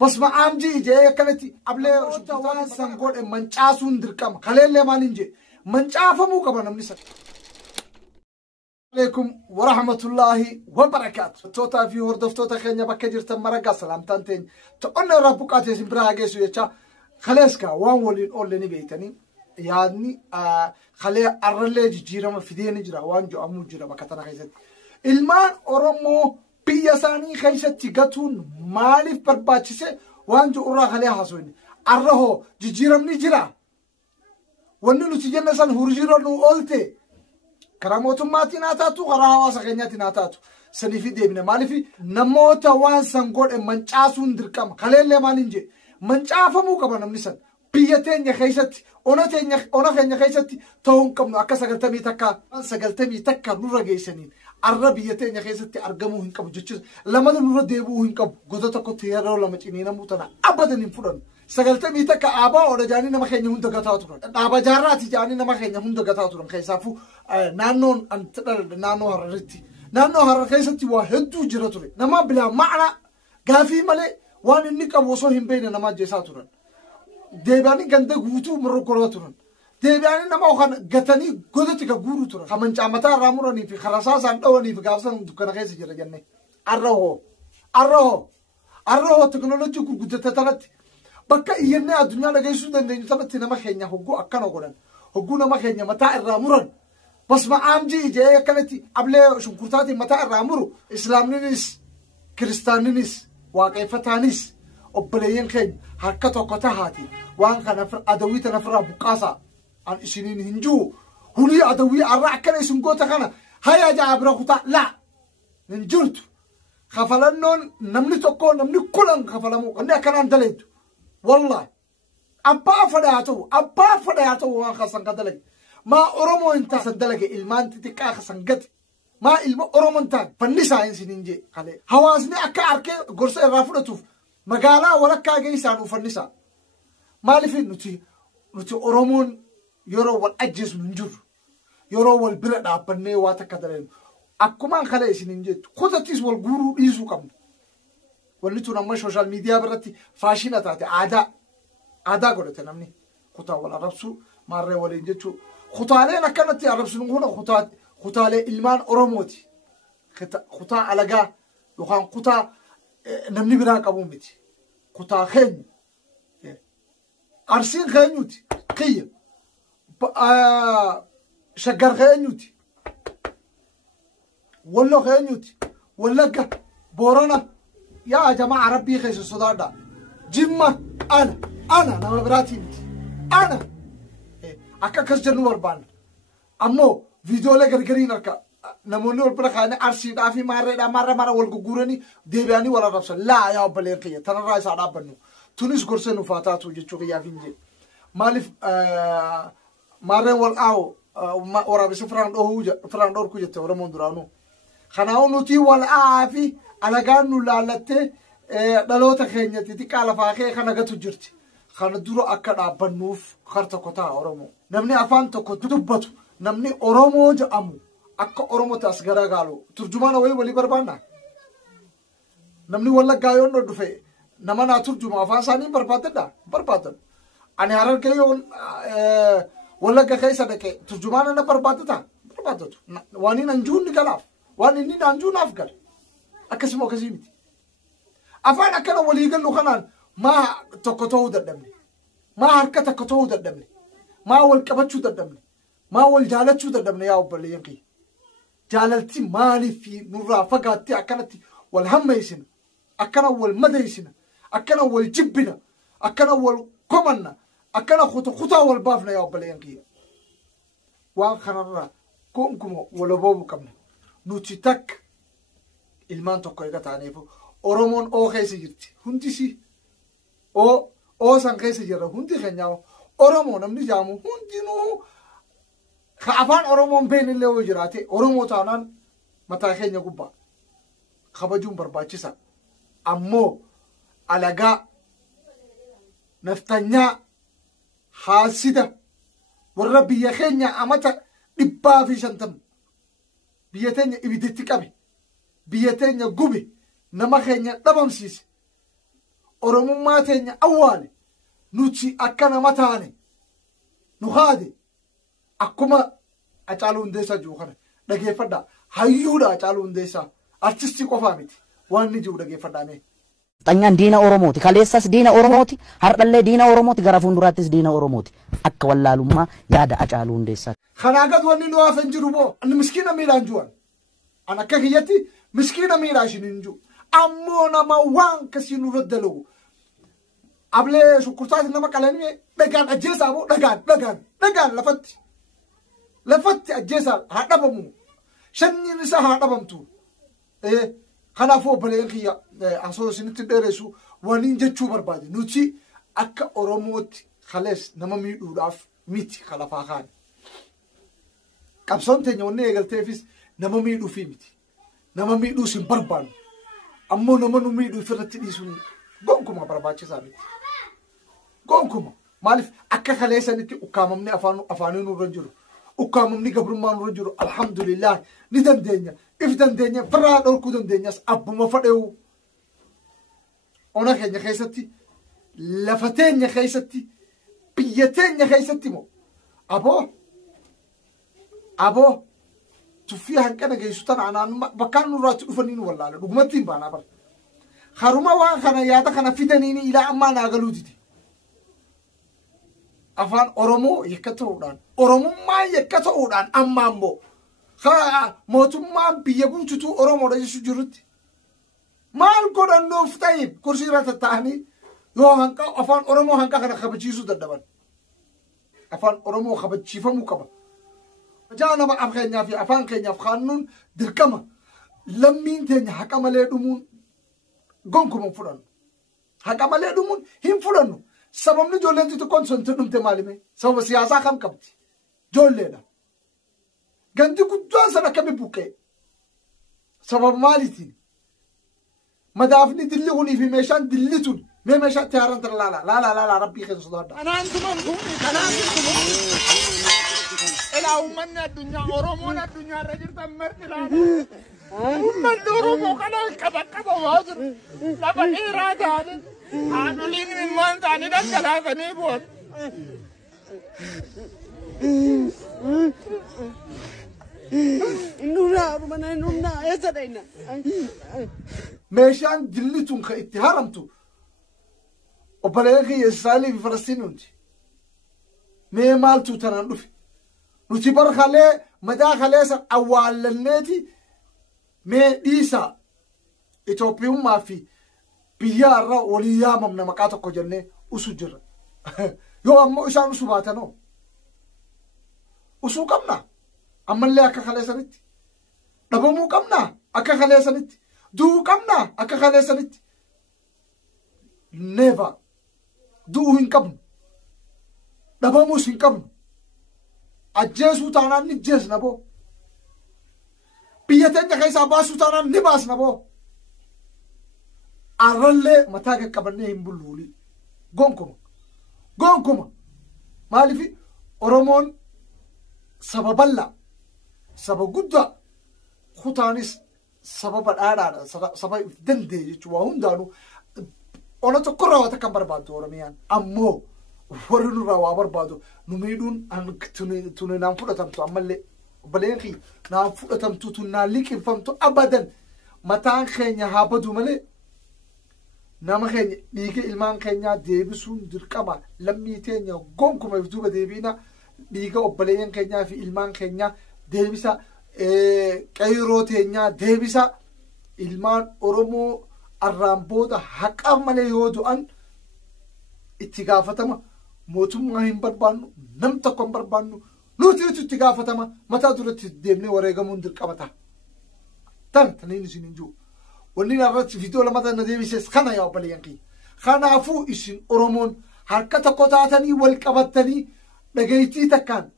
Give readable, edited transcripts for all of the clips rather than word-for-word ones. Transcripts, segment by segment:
بس ما عامجي جاي كانتي قبل شفتوا سانقول من جاسون دركم خليل لي ما ننجي من جافه مو كمان نمسك عليكم ورحمة الله وبركاته توتا في هردف توتا خينيا بكجر تمرقا سلام تانتين تقولنا ربك آتيسي براغيسو يتشا خليسكا وان ولين أولي نبيتني يعني خلي أرلي جيرا فيدين جرا وان جو أمو جرا بكتنا خيست ilmaan Oromoo biyya isaanii keessatti gatuun maaliif barbaachise waan jiru irraa kalee haasofne arrahoo jijjiiramni jira wanni nuti jenna san hurjiro nu oolte karaa mootummaatiin haa taatu karaa hawaasa keenyaatiin haa taatu saniif deebine maaliif namoota waan san godhe mancaasuun dirqama kaleellee maal hin jee mancaafamuu qaba namni san biyya teenya keessatti ona keenya keessatti ta'uu hin qabnu akka 90 takka nurra geessaniin الربية تاني خيستي أرجموه هنكب جتشز لما دنورا ديبوه هنكب قدرت أكو تيارا ولا متشينينا موتنا أبدا نفرن سجلت ميتك أبا ولا جاني نما خيني هون دقاتاتورن أبا جاراتي جاني نما خيني هون دقاتاتورن خيسافو نانون أنت نانو هررتي نانو هر خيستي واحدو جراتوري نما بلا معنى قافي ملء وان النكب وصوهم بين نما جساتورن ديباني كنده غوتو مرقراتورن deebi'anii nama okan gatanii godatti ka guuru tura kaman caamataa irraa muranii fi karasaasaan dhawanii fi gaafsan dukkana keessa jira jenne arrahoo teknoolojii gurguddate tanatti bakka iyyannee addunyaa dhageessuu dandeenyu tanatti nama keenya hogguu akkana godhan hogguu nama keenya mataa irraa muran basma aamjii ijee akkanatti ablee shunkurtaatiin mataa irraa muru islaamninis kiristaaninis waaqeffataanis obboleeyyan keenya harka tokko tahaati waan kana adawii tana firraa buqqaasaa عن إسنين هنجو هولي أدوي أرى كنا يسمعوه تكنا هيا جابر خطأ لا نجرت خفلنون نمني تكون نمني كلن خفلمو كنا كنا ندلت والله أبا فداياتو وان خسن كدلت ما أرمو أنت سدلك إلمان تتكا خسن قد ما إلما أرمو أنت فنسا إنسين جي عليه هوازني أكارك قرص الرافضة مقالا ولا كاجيسان وفنسا ما لفين نتي أرمون يرو والأجهز من جر يرو والبلد أبني واتكدرين أكمان خلاص نيجي خذ تيس والجورو يسوع كم وليتو نما سوشيال ميديا برتي فاشينة تاتي عدا قلت نمني خطا ولا ربسو مرة ولا يجتو خطا علينا كانت ربسو هنا خطا على إلمان أروموتي خطا على جا وخان خطا نمني براك أبو متي خطا خين أرسين خينوتي خيم شجر خينيوتي ولا خينيوتي ولا بورانا يا جماعة ربي خيس الصدارة جمة أنا براتي أنا أكا كسجن وربان أمو فيديو لقرقرين أكا نموني والبرخاني أرسي دافي مرة والققورني ديباني ولا ربسا لا يا أبليقية ترى رأي سعر أبنو تونس قرسنو فاتاتو جتشو غيا فينجي مالف مرة والأو ورا بس فران دور كوجت ورا مندرانو خناو نوتي والعافي على جانو لالته دلوت خينيا تيك على فاخي خنا جت جرتي خنا دورو أكد أبنوف خرطة كتا أورمو نمني أفان تكتب نمني أورمو جامو أك أورمو تاسجرا قالو ترجمان وين ولي بربانا نمني ولا جايون ندفع نمنا ترجمان أفان بربادة أنا هرر كيون ولا كخيسة دك ترجمان أنا بربادته واني ننجون نكلاف واني ننجون أفكار أكسمو كسيمتي أفان أكنا ولي قال له خنان ما تكتوه دمني ما حركة تكتوه دمني ما والكبتشو دمني ما والجالتشو دمني يا أبو اللي ينقي جالتي مالي في نورا فقاتي أكنتي والهم يسنا أكنا والمدى يسنا أكنا والجبنا أكنا والكمنا أكنا خطا والبافنا يا أبو اللي ينقي وان خنرا كونكم ولا بابو كمنا نوتشتك ilmaan tokko eega taaneefu Oromoon oo keessa jirti hundisi oo san keessa jirra hundi keenyaa Oromoo namni jaamu hundinuu ka afaan Oromoon beenillee yoo jiraate Oromoo taanaan mataa keenya gubbaa kabajuun barbaachisa ammoo alagaa naftanyaa haasida warra biyya keenya amata 150 biyya teenya ibiditti qabe biyya teenya gube nama keenya dhabamsiise oromummaa teenya awwaale nuti akka nama taane nu haade akkuma Hacaaluu Hundeessaa jiru kana dhageeffadhaa. Hayyuudha Hacaaluu Hundeessaa artistii qofaa miti waan inni jiru dhageeffadhaame. Xanyaan diina Oromooti. Kaleessas diina Oromooti. Hardhallee diina Oromooti. Gara fuulduraattis diina Oromooti. Akka wallaalummaa yaada Hacaaluu Hundeessaa. Kanaa gad wanni nu hafan jiru boo ani miskiina miidhaan ju'an. An akka kiyyatti miskiina miidhaa ishiniin jiru. Ammoo nama waan kasii nurra dalagu. Ablee shukkurtaati nama qalanii dhagaan ajjeesaa boo dhagaan lafatti ajjeesaa haa dhabamu. Shanniin isaa haa dhabamtu. Kanaafuu obboleen kiyya asoo isinitti dheeressu waliin jechuu barbaade nuti akka Oromootti kalees nama miidhuudhaaf miti kalafaa kaane. Qabsoon teenya wanni eegalteefis nama miidhuufi miti. Nama miidhuus hin barbaannu. Ammoo nama nu miidhuu irratti dhiisuun gonkuma barbaachisaa miti. Gonkuma maaliif akka kaleessanitti ukkaamamni afaanii nurra jiru. Ukkaamamni gabrummaa nurra jiru alhamdulillah ni dandeenya. If dandeenya firaa dhorkuu dandeenyas abbuma fadheewu. Ona keenya keessatti lafa teenya keessatti biyya teenya keessatti moo aboo tuffii hanqana geessu tan anaan bakkaan nurraatti dhufanii nu wallaale dhugumatti hin baanaa bara. Haruma waan kana yaada kana fidaniini ilaa ammaa naagaluu didi. Afaan Oromoo yakka ta'uudhaan Oromummaa yakka ta'uudhaan amma ammoo mootummaan biyya bulchutu Oromoodha jechuun jirutti. Maal godhannoof ta'e kursii irra taa'anii yoo hanqa afaan Oromoo hanqa kana kabachiisuu dadhaban. Afaan Oromoo kabachiifamuu qaba. Jaa nama afkeenyaa fi afaan keenyaaf kaannuun dirqama lammiin teenya haqa malee dhumuun gonkuma fudhannu. Haqa malee dhumuun hin fudhannu. Sababni ijoolleen xixiqqoon sun dhumte maalime? Sababa siyaasaa kam qabdi? Ijoolleedha. Ganti guddaan sana akkami buqqee? Sababa maaliitiin? Madaafni dilli kunii fi meeshaan dilli tun mee meeshaa itti haaran tara laala rabbii keessa sodaadha. Kanaantuman kun kanaantuman ilaa uummanni addunyaa Oromoon addunyaa irra jirtan marti laala. Uummanni Oromoo kana qabamaa jiru lafa dheeraa taane haadholiin imimmaan taane dhangalaasanii boon. Meeshaan dilli tun ka itti haramtu obboleeyyan kiyya Israa'elii fi Falastiin hundi. Mee maaltu tanaan dhufe? Nuti bar kalee madaa kaleessa awwaallanneeti mee dhiisaa Itoophiyummaa fi biyya irra walii yaamamna maqaa tokko jennee usuu jirra. Yoo ammoo isaan usuu baatanoo usuu qabna. Ammallee akka kaleessanitti dhabamuu qabna akka kaleessanitti du'uu qabna akka kaleessanitti never du'uu hin qabnu dhabamuus hin qabnu ajjeesuu taanaan ni jeesna boo biyya teenya keessaa baasuu taanaan ni baasna boo arrallee mataa qaqqabannee hin bulluuli gonkuma maaliif Oromoon sababalla saba guddaa kutaanis sababa dhaadhaadha saba dandee jechuun waa hundaanuu ona tokkorraa waa takkan barbaaddu Oromiyaan ammoo warri nurraa waa barbaadu nu miidhuun tuni naan fudhatamtu ammallee obboleen kiyya naan fudhatamtu tun naan liqinfamtu abadan mataan keenya haa badu malee nama keenya dhiiga ilmaan keenyaa deebisuun dirqama lammii teenya gonkuma if duuba deebiina dhiiga obboleeyyan keenyaa fi ilmaan keenyaa deebisa qayroo teenyaa deebisa ilmaan Oromoo arraan booda haqa malee yoo du'an itti gaafatama mootummaa hin barbaannu nam tokko hin barbaannu nuti itti gaafatama mataa duratti deemnee wareegamuun dirqama ta'a. Taniin isin hin jiru. Wanni irratti viidiyoo lamata na deebises kana yaa obboleeyyan kiyya. Kanaafuu isin Oromoon harka tokko taatanii wal qabattanii dhagaytii takkaan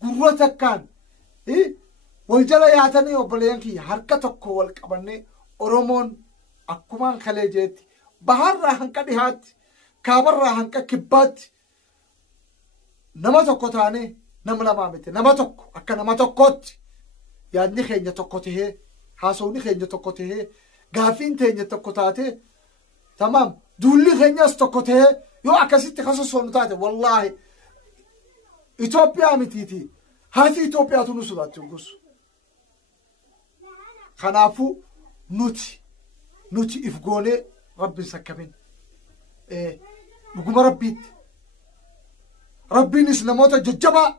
gurra takkaan wal jala yaatanii obboleeyyan kiyya harka tokko wal qabannee Oromoon akkumaan kalee jeetti baharraa hanqa dhihaatti kaabarraa hanqa kibbaatti nama tokko taanee nama lamaa miti nama tokko akka nama tokkootti yaadni keenya tokko tahee haasawni keenya tokko tahee gaafiin teenya tokko taatee tamaam دولي خينيا استوكوته يو أكاسيتي خصوصا نتاته والله إثيوبيا متيتي هذه إثيوبيا تونسو ذات تونس خنافو نوتي إفقولي ربي سكبين بقوم ربي نسلموتا ججبا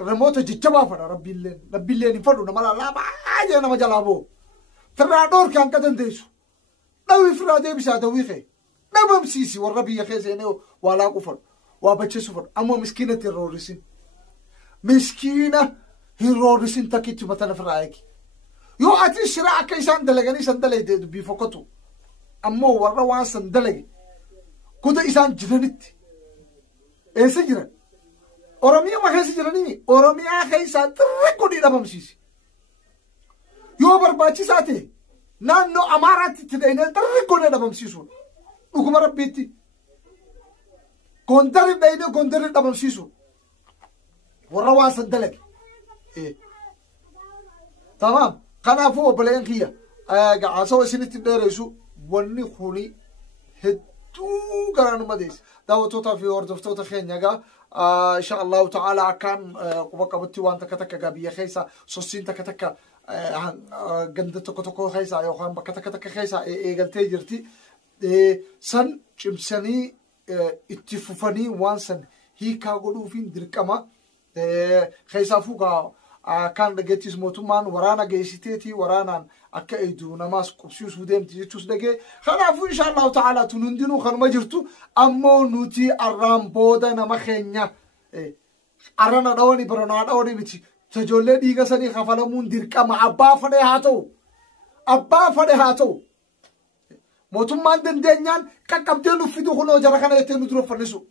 رموتا ججبا فدا ربي اللين يفرو نمالا لا ما عاجي نما جلابو فرادور كان كدن ديسو لو يفرادي بسا دويخي نما مسيسي والربي يخيزينيو ولا قفر وابتش سفر أما مسكينة الرورسين مسكينة هيرورسين تكيتو مثلا فرايك يو أتي شراع كيسان دلغاني سندلي بيفوكتو أما ورا وان سندلي كودا إسان جرانيت إيه سجران أوراميا ما خيسي جرانيني أوراميا خيسا تركو دي دابا مسيسي يو برباتي ساتي نانو أماراتي تديني تركو دي دابا مسيسو وكما ربيتي كونتر ديني كونتر دابا مسيسو ورا وان سندلي إيه تمام خنافو بلين كيا عصوا سنتي ديريسو وني خوني هدو قرانو مديس داو توتا في وردف توتا خينيغا ان شاء الله تعالى كان قبقبتي وانت كتك غبي خيسا سوسين تكتك غندتو كتكو خيسا يو خان بكتك خيسا ايغلتي جرتي سن چمسني اتففني وانسن هي كاغدو فين درقما خيسا فوغا كان دغتيس موتمان ورانا جيسيتي ورانا اكايدو نماس قبسيوس وديم تيتوس دغه خلافو ان شاء الله تعالى تنندينو خن ما جرتو امو نوتي ارام بودا نما خينيا ارنا دوني برنا دوني متي تجولي ديغا سني خفلمون ديرقما ابا فدي هاتو موتمان دندنيان كقبدلو فيدو خلو جرخنا يتنو درو فنسو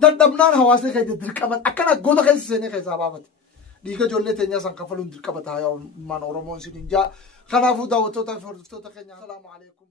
دندمنان حواسي خيد ديرقما اكنا غودا خيس سني خيس ابابت ديغا جولي تنيا سان كفلون ديرقما تا يا مان اورمون سيدين جا خنافو داوتو تا فردفتو تا خينيا السلام عليكم